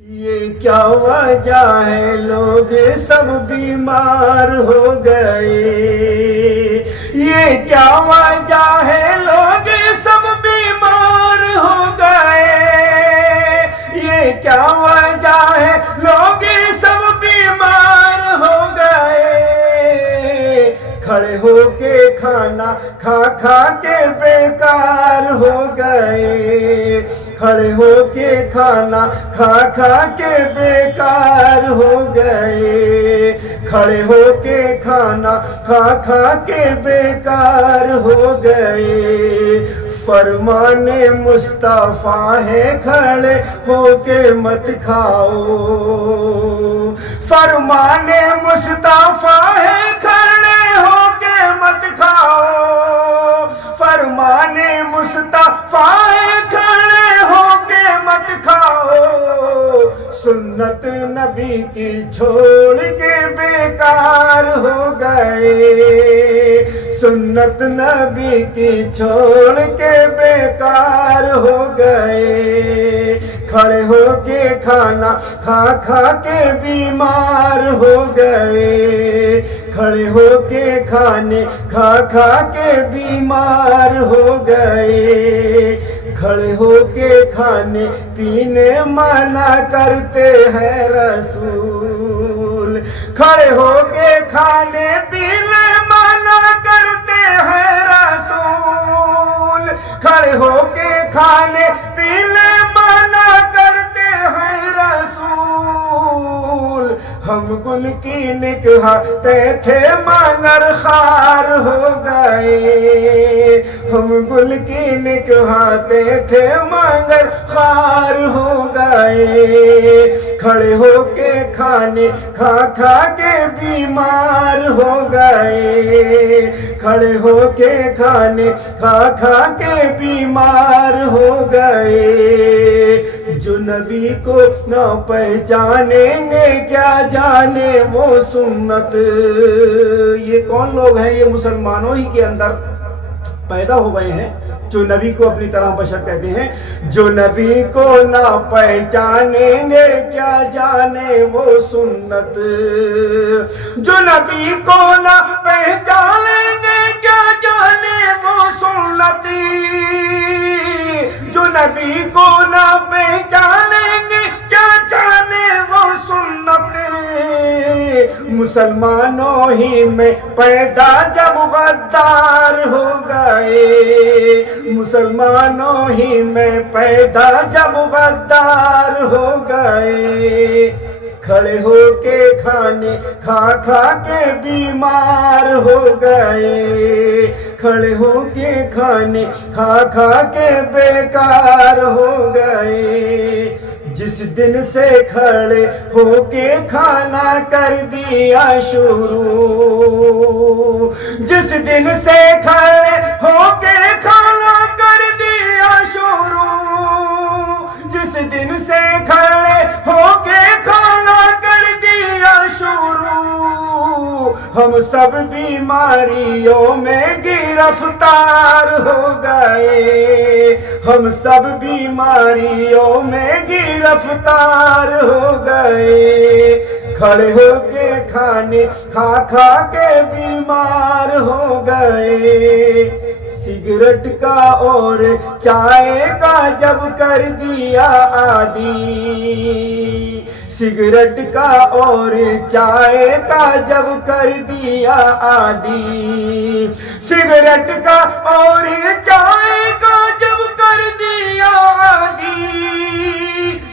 یہ کیا وجہ ہے لوگ سب بیمار ہو گئے؟ یہ کیا وجہ ہے لوگ سب بیمار ہو گئے؟ یہ کیا وجہ ہے لوگ سب بیمار ہو گئے؟ کھڑے ہو کے کھانا کھا کھا کے بیکار ہو گئے۔ کھڑے ہو کے کھانا کھا کھا کے بیکار ہو گئے۔ کھڑے ہو کے کھانا کھا کھا کے بیکار ہو گئے۔ فرمان مصطفیٰ ہے کھڑے ہو کے مت کھاؤ۔ فرمان مصطفیٰ ہے کھڑے ہو کے مت کھاؤ۔ فرمان مصطفیٰ ہے کھڑے ہو کے مت کھاؤ۔ سنت نبی کی چھوڑ کے بیکار ہو گئے۔ سنت نبی کی چھوڑ کے بیکار ہو گئے۔ کھڑے ہو کے کھانا کھا کھا کے بیمار ہو گئے۔ کھڑے ہو کے کھانے کھا کھا کے بیمار ہو گئے۔ کھڑے ہو کے کھانے پینے منع کرتے ہیں رسول۔ کھڑے ہو کے کھانے پینے منع کرتے ہیں رسول۔ کھڑے ہو کے کھانے پینے منع کرتے ہیں رسول۔ ہم گل کی نکہتے تھے مگر خار ہو گئے۔ ہم گل کی نکہتے تھے مگر خار ہو گئے۔ کھڑے ہو کے کھانے کھا کھا کے بیمار ہو گئے۔ کھڑے ہو کے کھانے کھا کھا کے بیمار ہو گئے۔ جو نبی کو نہ پہچانیں گے کیا جانے وہ سنت۔ یہ کون لوگ ہیں؟ یہ مسلمانوں ہی کے اندر پیدا ہو گئے ہیں جو نبی کو اپنی طرح بشر کہتے ہیں۔ جو نبی کو نہ پہچانیں گے کیا جانے وہ سنت۔ جو نبی کو نہ پہچانیں گے کیا جانے وہ سنت۔ جو نبی کو نہ پہچانیں گے کیا جانے وہ سنت۔ مسلمانوں ہی میں پیدا جب غدار ہو گئے۔ مسلمانوں ہی میں پیدا جب غدار ہو گئے۔ کھڑے ہو کے کھانے کھا کھا کے بیمار ہو گئے۔ کھڑے ہو کے کھانے کھا کھا کے بیکار ہو گئے۔ جس دن سے کھڑے ہو کے کھانا کر دیا شروع۔ جس دن سے کھڑے ہو کے کھانا کر دیا شروع۔ جس دن سے کھڑے ہو کے کھانا کر دیا شروع۔ ہم سب بیماریوں میں گرفتار ہو گئے۔ ہم سب بیماریوں میں گرفتار ہو گئے۔ کھڑے ہو کے کھانے کھا کھا کے بیمار ہو گئے۔ سگریٹ کا اور چائے کا جب کر دیا عادی۔ سگریٹ کا اور چائے کا جب کر دیا عادی۔ سگریٹ کا اور چائے کا جب کر دیا عادی۔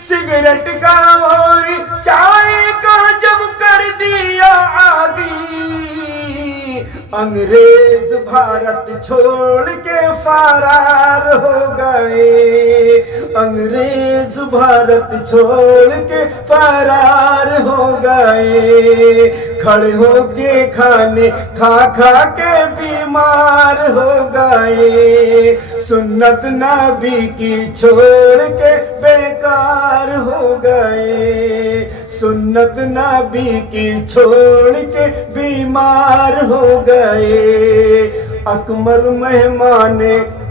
سگریٹ کا اور چائے کا جب کر دیا عادی۔ انگریز بھارت چھوڑ کے فرار ہو گئے۔ انگریز بھارت چھوڑ کے فرار ہو گئے۔ کھڑے ہو کے کھانے کھا کھا کے بیمار ہو گئے۔ سنت نبی کی چھوڑ کے بیکار ہو گئے۔ سنت نبی کی چھوڑ کے بیمار ہو گئے۔ اکمل مہمان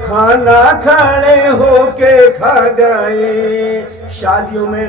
کھانا کھڑے ہو کے کھا گئے۔ شادیوں میں